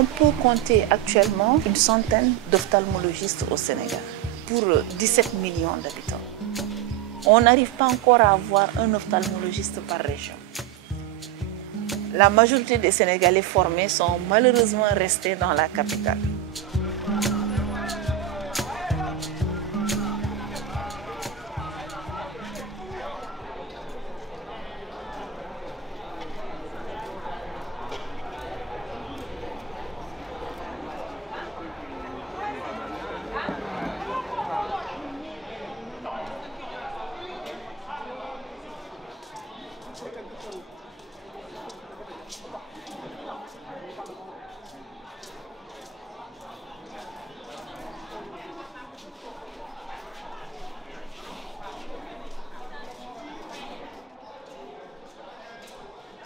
On peut compter actuellement une centaine d'ophtalmologistes au Sénégal pour 17 millions d'habitants. On n'arrive pas encore à avoir un ophtalmologiste par région. La majorité des Sénégalais formés sont malheureusement restés dans la capitale.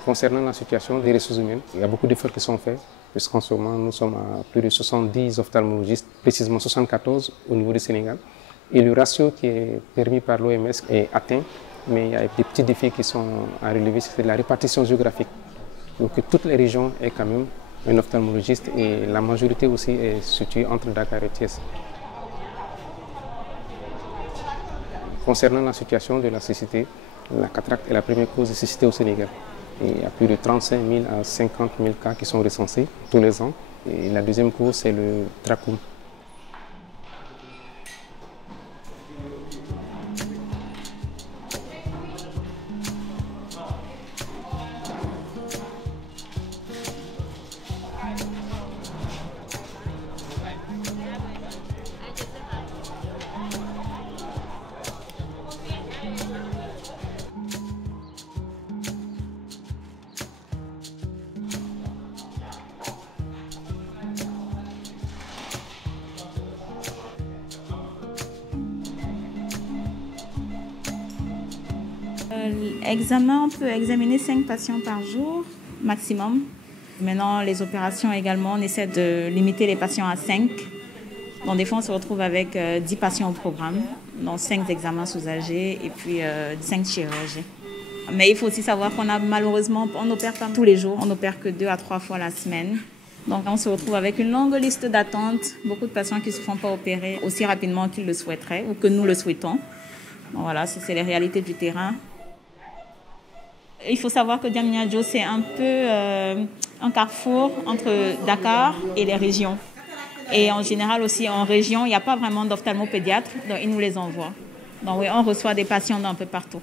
Concernant la situation des ressources humaines, il y a beaucoup d'efforts qui sont faits, puisqu'en ce moment, nous sommes à plus de 70 ophtalmologistes, précisément 74 au niveau du Sénégal. Et le ratio qui est permis par l'OMS est atteint, mais il y a des petits défis qui sont à relever, c'est la répartition géographique. Donc toutes les régions aient quand même un ophtalmologiste et la majorité aussi est située entre Dakar et Thiès. Concernant la situation de la cécité, la cataracte est la première cause de cécité au Sénégal. Et il y a plus de 35 000 à 50 000 cas qui sont recensés tous les ans. Et la deuxième cause, c'est le trachome. L'examen, on peut examiner 5 patients par jour maximum. Maintenant, les opérations également, on essaie de limiter les patients à 5. Donc, des fois, on se retrouve avec 10 patients au programme, donc 5 examens sous AG et puis 5 chirurgies. Mais il faut aussi savoir qu'on a malheureusement, on n'opère pas tous les jours, on n'opère que 2 à 3 fois la semaine. Donc, on se retrouve avec une longue liste d'attente, beaucoup de patients qui ne se font pas opérer aussi rapidement qu'ils le souhaiteraient ou que nous le souhaitons. Donc, voilà, c'est les réalités du terrain. Il faut savoir que Diamniadio, c'est un peu un carrefour entre Dakar et les régions. Et en général aussi, en région, il n'y a pas vraiment d'ophtalmopédiatre, donc ils nous les envoient. Donc oui, on reçoit des patients d'un peu partout.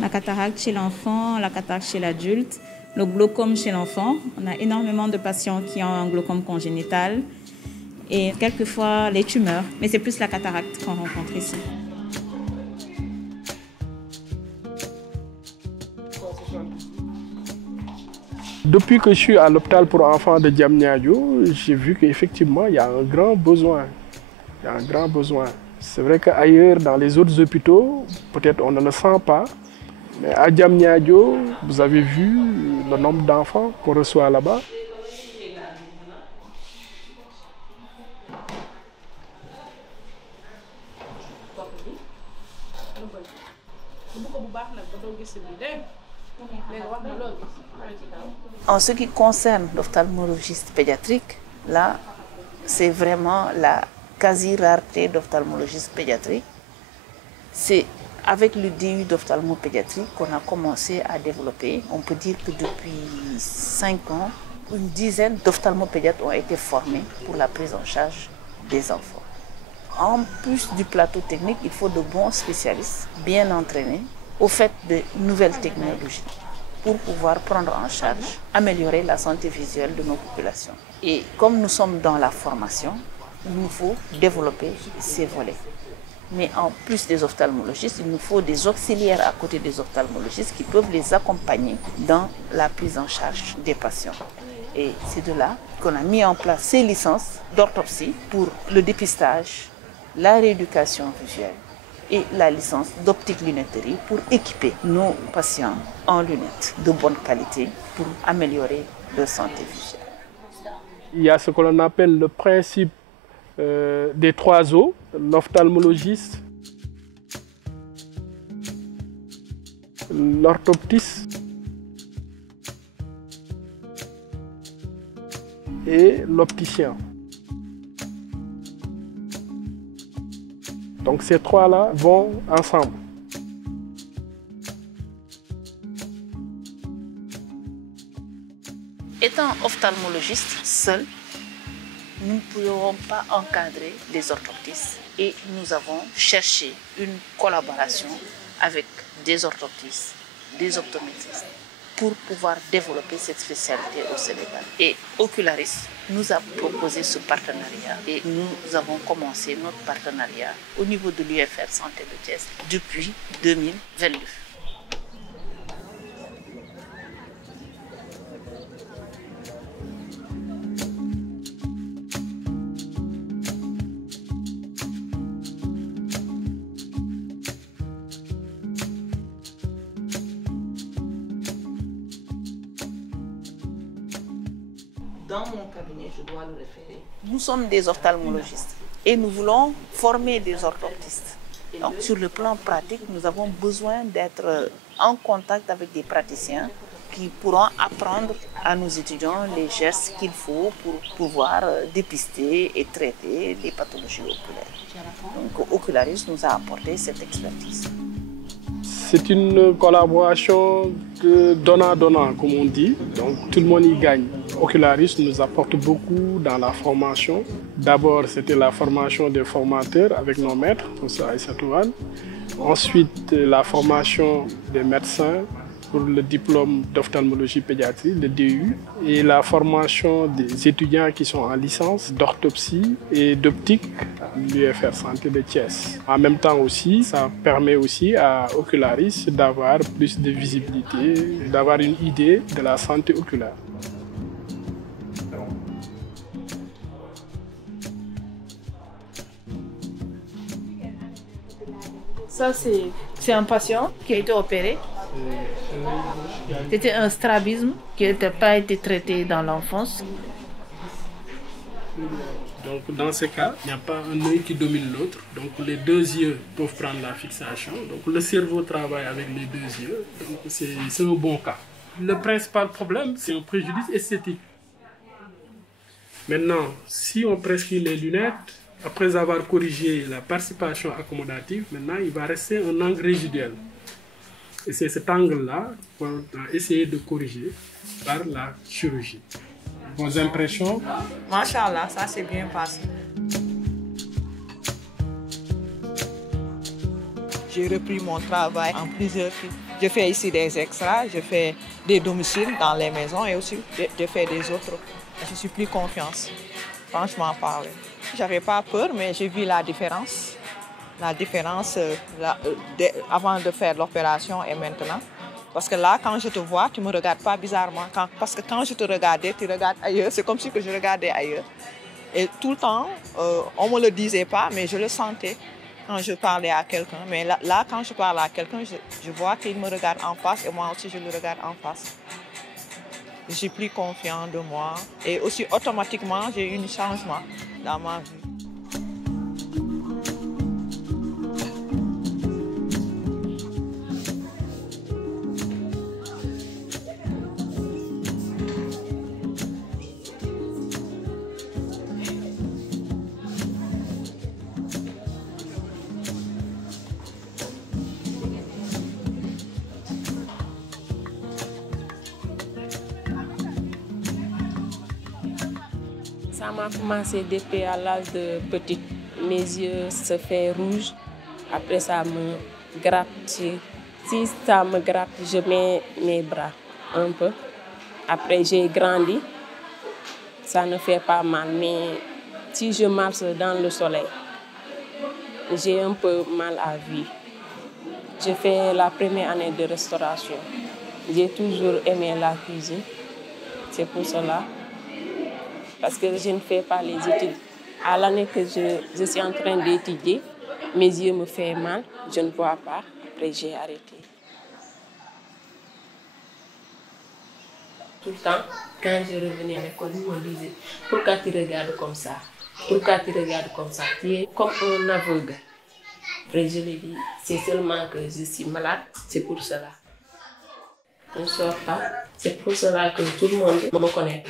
La cataracte chez l'enfant, la cataracte chez l'adulte, le glaucome chez l'enfant. On a énormément de patients qui ont un glaucome congénital et quelquefois les tumeurs. Mais c'est plus la cataracte qu'on rencontre ici. Depuis que je suis à l'hôpital pour enfants de Diamniadio, j'ai vu qu'effectivement, il y a un grand besoin. Il y a un grand besoin. C'est vrai qu'ailleurs, dans les autres hôpitaux, peut-être on ne le sent pas. Mais à Diamniadio, vous avez vu le nombre d'enfants qu'on reçoit là-bas. En ce qui concerne l'ophtalmologiste pédiatrique, là, c'est vraiment la quasi-rareté d'ophtalmologistes pédiatriques. C'est avec le DU d'ophtalmopédiatrie qu'on a commencé à développer. On peut dire que depuis 5 ans, une dizaine d'ophtalmopédiatres ont été formés pour la prise en charge des enfants. En plus du plateau technique, il faut de bons spécialistes, bien entraînés, au fait de nouvelles technologies, pour pouvoir prendre en charge, améliorer la santé visuelle de nos populations. Et comme nous sommes dans la formation, il nous faut développer ces volets. Mais en plus des ophtalmologistes, il nous faut des auxiliaires à côté des ophtalmologistes qui peuvent les accompagner dans la prise en charge des patients. Et c'est de là qu'on a mis en place ces licences d'orthopsie pour le dépistage, la rééducation visuelle et la licence d'optique lunetterie pour équiper nos patients en lunettes de bonne qualité pour améliorer leur santé visuelle. Il y a ce que l'on appelle le principe des 3 O, l'ophtalmologiste, l'orthoptiste et l'opticien. Donc ces trois-là vont ensemble. Étant ophtalmologiste seul, nous ne pourrons pas encadrer les orthoptistes et nous avons cherché une collaboration avec des orthoptistes, des optométristes pour pouvoir développer cette spécialité au Sénégal. Et Ocularis nous a proposé ce partenariat et nous avons commencé notre partenariat au niveau de l'UFR Santé de Thiès depuis 2022. Dans mon cabinet, je dois le référer. Nous sommes des ophtalmologistes et nous voulons former des orthoptistes. Donc, sur le plan pratique, nous avons besoin d'être en contact avec des praticiens qui pourront apprendre à nos étudiants les gestes qu'il faut pour pouvoir dépister et traiter les pathologies oculaires. Donc, Ocularis nous a apporté cette expertise. C'est une collaboration de donnant-donnant, comme on dit. Donc tout le monde y gagne. Ocularis nous apporte beaucoup dans la formation. D'abord, c'était la formation des formateurs avec nos maîtres, Moussa et Satouane. Ensuite, la formation des médecins pour le diplôme d'ophtalmologie pédiatrie, le DU, et la formation des étudiants qui sont en licence d'orthopsie et d'optique à l'UFR Santé de Thiès. En même temps aussi, ça permet aussi à Ocularis d'avoir plus de visibilité, d'avoir une idée de la santé oculaire. Ça, c'est un patient qui a été opéré. C'était un strabisme qui n'était pas été traité dans l'enfance. Donc dans ce cas, il n'y a pas un œil qui domine l'autre. Donc les deux yeux peuvent prendre la fixation. Donc le cerveau travaille avec les deux yeux. Donc c'est un bon cas. Le principal problème, c'est un préjudice esthétique. Maintenant, si on prescrit les lunettes, après avoir corrigé la participation accommodative, maintenant il va rester un angle résiduel. Et c'est cet angle-là qu'on va essayer de corriger par la chirurgie. Vos impressions? Machallah, ça s'est bien passé. J'ai repris mon travail en plusieurs films. Je fais ici des extras, je fais des domiciles dans les maisons et aussi je fais des autres. Je suis plus confiance, franchement parler. J'avais pas peur, mais j'ai vu la différence. La différence avant de faire l'opération et maintenant. Parce que là, quand je te vois, tu ne me regardes pas bizarrement. Parce que quand je te regardais, tu regardes ailleurs. C'est comme si que je regardais ailleurs. Et tout le temps, on ne me le disait pas, mais je le sentais quand je parlais à quelqu'un. Mais là, quand je parle à quelqu'un, je vois qu'il me regarde en face et moi aussi, je le regarde en face. Je suis plus confiant de moi. Et aussi, automatiquement, j'ai eu un changement dans ma vie. Ça m'a commencé depuis à l'âge de petite. Mes yeux se font rouges. Après, ça me gratte. Si ça me gratte, je mets mes bras un peu. Après, j'ai grandi. Ça ne fait pas mal. Mais si je marche dans le soleil, j'ai un peu mal à vue. J'ai fait la première année de restauration. J'ai toujours aimé la cuisine. C'est pour cela. Parce que je ne fais pas les études. À l'année que je suis en train d'étudier, mes yeux me font mal, je ne vois pas. Après, j'ai arrêté. Tout le temps, quand je revenais à l'école, ils me disaient « Pourquoi tu regardes comme ça? Pourquoi tu regardes comme ça? Tu es comme un aveugle. » Après, je lui ai dit « C'est seulement que je suis malade, c'est pour cela. » On ne sort pas, c'est pour cela que tout le monde me connaît.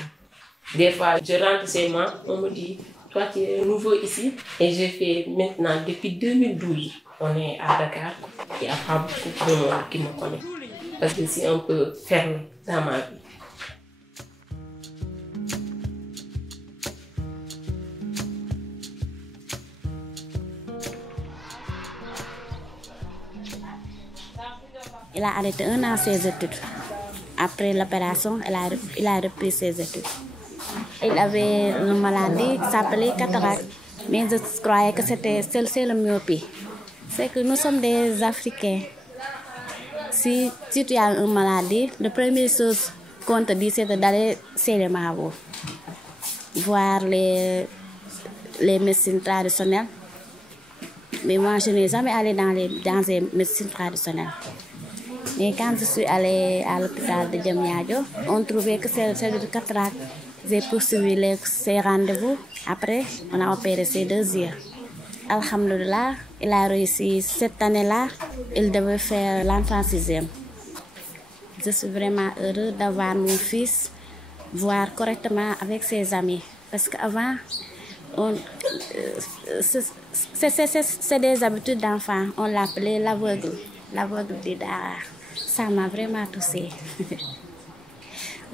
Des fois, je rentre chez moi, on me dit, toi tu es nouveau ici. Et j'ai fait maintenant, depuis 2012, on est à Dakar. Il n'y a pas beaucoup de monde qui me connaît. Parce que c'est un peu fermé dans ma vie. Il a arrêté 1 an ses études. Après l'opération, il a repris ses études. Il avait une maladie qui s'appelait cataracte. Mais je croyais que c'est le myopie. C'est que nous sommes des Africains. Si tu as une maladie, la première chose qu'on te dit, c'est d'aller chez les marabouts. Voir les médecines traditionnelles. Mais moi, je n'ai jamais allé dans les médecines traditionnelles. Mais quand je suis allée à l'hôpital de Diamniadio, on trouvait que c'est du cataracte. J'ai poursuivi ces rendez-vous. Après, on a opéré ses 2 yeux. Alhamdulillah, il a réussi cette année-là. Il devait faire l'entrée en 6e. Je suis vraiment heureux d'avoir mon fils voir correctement avec ses amis. Parce qu'avant, c'est des habitudes d'enfant. On l'appelait l'aveugle du Dara. Ça m'a vraiment touchée.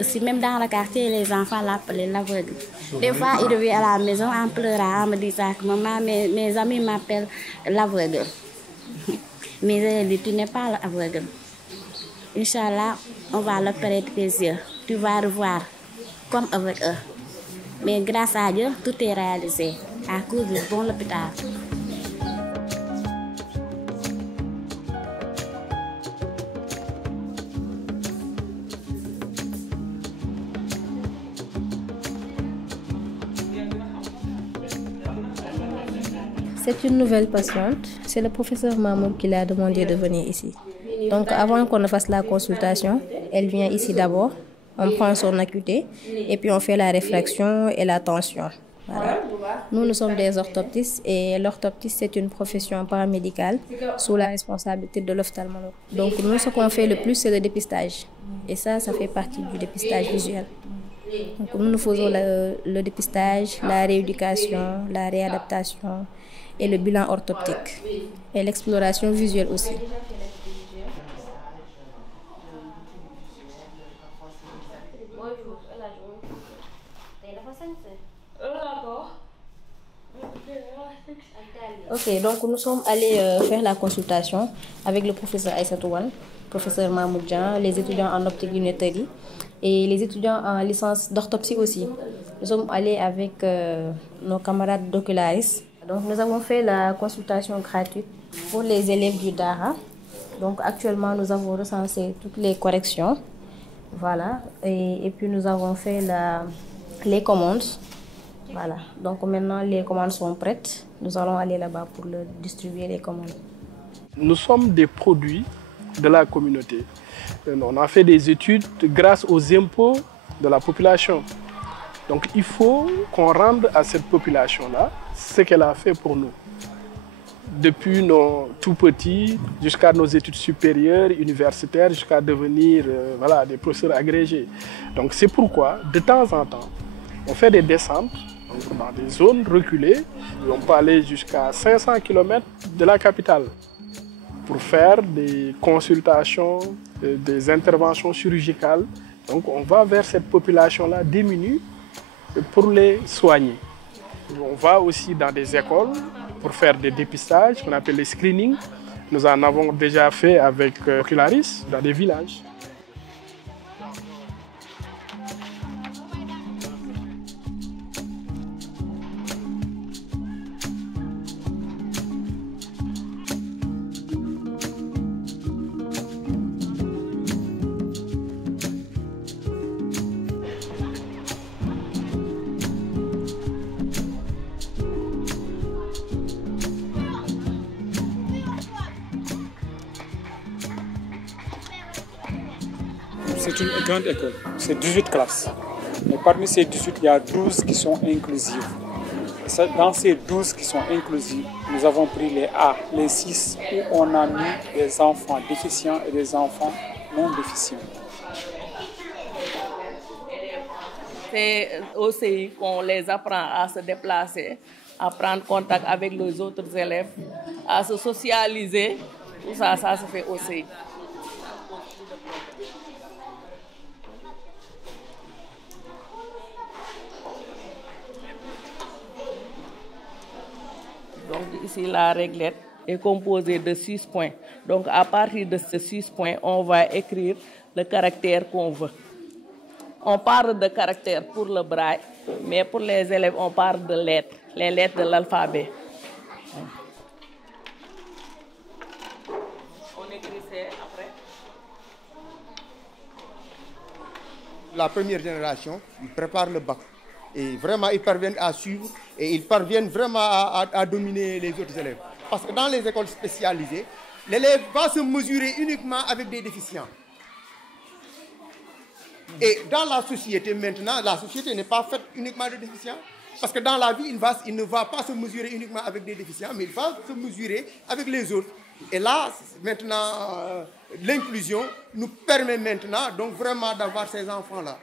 Aussi, même dans le quartier, les enfants l'appelaient l'aveugle. Des fois, il revient à la maison en pleurant, en me disant que maman, mes amis m'appellent l'aveugle. Mais je lui dis, tu n'es pas l'aveugle. Inch'Allah, on va l'opérer de tes yeux. Tu vas revoir comme avec eux. Mais grâce à Dieu, tout est réalisé à cause du bon hôpital. C'est une nouvelle patiente. C'est le professeur Mamoud qui l'a demandé de venir ici. Donc avant qu'on ne fasse la consultation, elle vient ici d'abord. On prend son acuité et puis on fait la réfraction et la tension. Voilà. Nous sommes des orthoptistes et l'orthoptiste c'est une profession paramédicale sous la responsabilité de l'ophtalmologue. Donc nous ce qu'on fait le plus c'est le dépistage. Et ça fait partie du dépistage visuel. Donc nous faisons le dépistage, la rééducation, la réadaptation et le bilan orthoptique et l'exploration visuelle aussi. Ok, donc nous sommes allés faire la consultation avec le professeur Aïssatou Wane, professeur Mahmoud Dian, les étudiants en optique lunetterie et les étudiants en licence d'orthoptie aussi. Nous sommes allés avec nos camarades d'ocularistes. Donc nous avons fait la consultation gratuite pour les élèves du Dara. Donc actuellement nous avons recensé toutes les corrections. Voilà. Et puis nous avons fait les commandes. Voilà. Donc maintenant les commandes sont prêtes. Nous allons aller là-bas pour distribuer les commandes. Nous sommes des produits de la communauté. On a fait des études grâce aux impôts de la population. Donc il faut qu'on rende à cette population-là ce qu'elle a fait pour nous. Depuis nos tout petits jusqu'à nos études supérieures, universitaires, jusqu'à devenir des professeurs agrégés. Donc c'est pourquoi, de temps en temps, on fait des descentes dans des zones reculées. On peut aller jusqu'à 500 km de la capitale pour faire des consultations, des interventions chirurgicales. Donc on va vers cette population-là démunie pour les soigner. On va aussi dans des écoles pour faire des dépistages qu'on appelle les screenings. Nous en avons déjà fait avec Ocularis dans des villages. C'est une grande école, c'est 18 classes. Et parmi ces 18, il y a 12 qui sont inclusives. Dans ces 12 qui sont inclusives, nous avons pris les A, les 6, où on a mis des enfants déficients et des enfants non déficients. C'est aussi qu'on les apprend à se déplacer, à prendre contact avec les autres élèves, à se socialiser. Tout ça, ça se fait aussi. Donc ici, la réglette est composée de 6 points. Donc à partir de ces 6 points, on va écrire le caractère qu'on veut. On parle de caractère pour le braille, mais pour les élèves, on parle de lettres, les lettres de l'alphabet. On écrit ça après. La première génération, ils préparent le bac. Et vraiment, ils parviennent à suivre et ils parviennent vraiment à dominer les autres élèves. Parce que dans les écoles spécialisées, l'élève va se mesurer uniquement avec des déficients. Et dans la société maintenant, la société n'est pas faite uniquement de déficients. Parce que dans la vie, il ne va pas se mesurer uniquement avec des déficients, mais il va se mesurer avec les autres. Et là, maintenant, l'inclusion nous permet maintenant donc vraiment d'avoir ces enfants-là.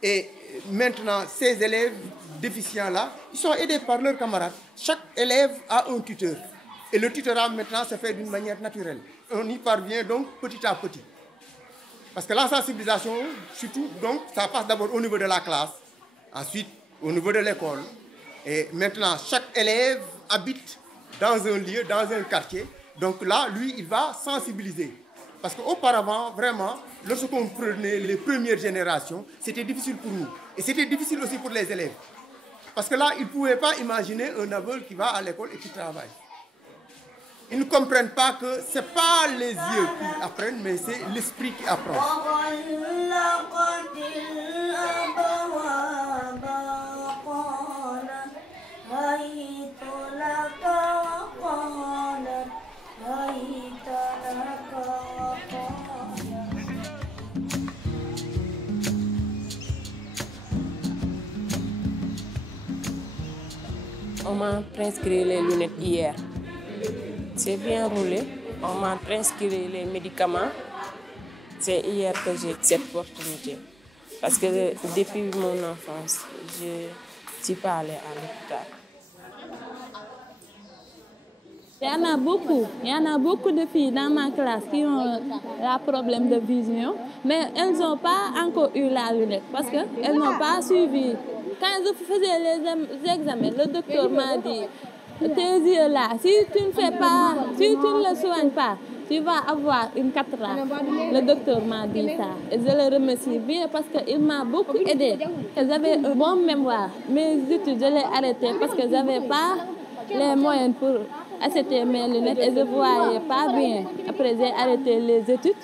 Et maintenant, ces élèves déficients-là, ils sont aidés par leurs camarades. Chaque élève a un tuteur. Et le tutorat maintenant se fait d'une manière naturelle. On y parvient donc petit à petit. Parce que la sensibilisation, surtout, donc, ça passe d'abord au niveau de la classe, ensuite au niveau de l'école. Et maintenant, chaque élève habite dans un lieu, dans un quartier. Donc là, lui, il va sensibiliser. Parce qu'auparavant, vraiment, lorsqu'on prenait les premières générations, c'était difficile pour nous. Et c'était difficile aussi pour les élèves. Parce que là, ils ne pouvaient pas imaginer un aveugle qui va à l'école et qui travaille. Ils ne comprennent pas que ce n'est pas les yeux qui apprennent, mais c'est l'esprit qui apprend. On m'a prescrit les lunettes hier. C'est bien roulé. On m'a prescrit les médicaments. C'est hier que j'ai cette opportunité. Parce que depuis mon enfance, je ne suis pas allée à l'hôpital. Il y en a beaucoup de filles dans ma classe qui ont un problème de vision, mais elles n'ont pas encore eu la lunette parce qu'elles n'ont pas suivi. Quand je faisais les examens, le docteur m'a dit, tes yeux là, si tu ne le soignes pas, tu vas avoir une cataracte. Le docteur m'a dit ça. Et je le remercie bien parce qu'il m'a beaucoup aidé. J'avais un bon mémoire. Mes études, je l'ai arrêté parce que je n'avais pas les moyens pour acheter mes lunettes et je ne voyais pas bien. Après, j'ai arrêté les études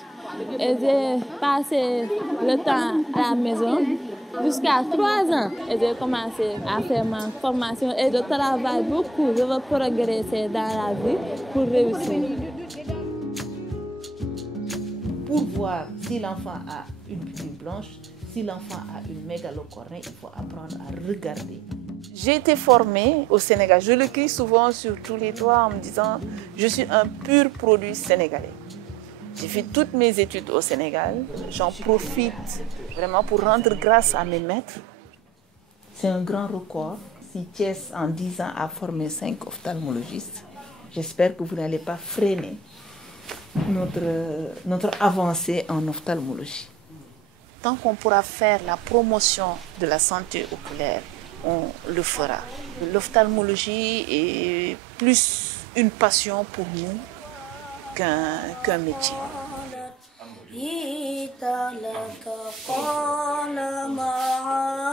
et j'ai passé le temps à la maison jusqu'à 3 ans. Et j'ai commencé à faire ma formation et je travaille beaucoup. Je veux progresser dans la vie pour réussir. Pour voir si l'enfant a une pupille blanche, si l'enfant a une mégalocornée, il faut apprendre à regarder. J'ai été formée au Sénégal. Je le crie souvent sur tous les toits en me disant « Je suis un pur produit sénégalais ». J'ai fait toutes mes études au Sénégal. J'en profite vraiment pour rendre grâce à mes maîtres. C'est un grand record. Si Thiès, en 10 ans, a formé 5 ophtalmologistes, j'espère que vous n'allez pas freiner notre avancée en ophtalmologie. Tant qu'on pourra faire la promotion de la santé oculaire, on le fera. L'ophtalmologie est plus une passion pour nous qu'un métier. قال معاذ